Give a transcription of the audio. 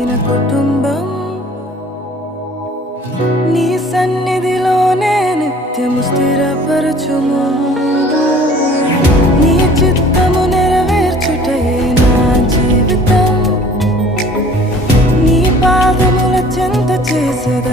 కలిసిన కుటుంబం నీ సన్నిధిలోనే నిత్యము స్థిరపరచుము నీ చిత్తము నెరవేర్చుటయే నా జీవితం నీ పాదముల చెంత చేసేద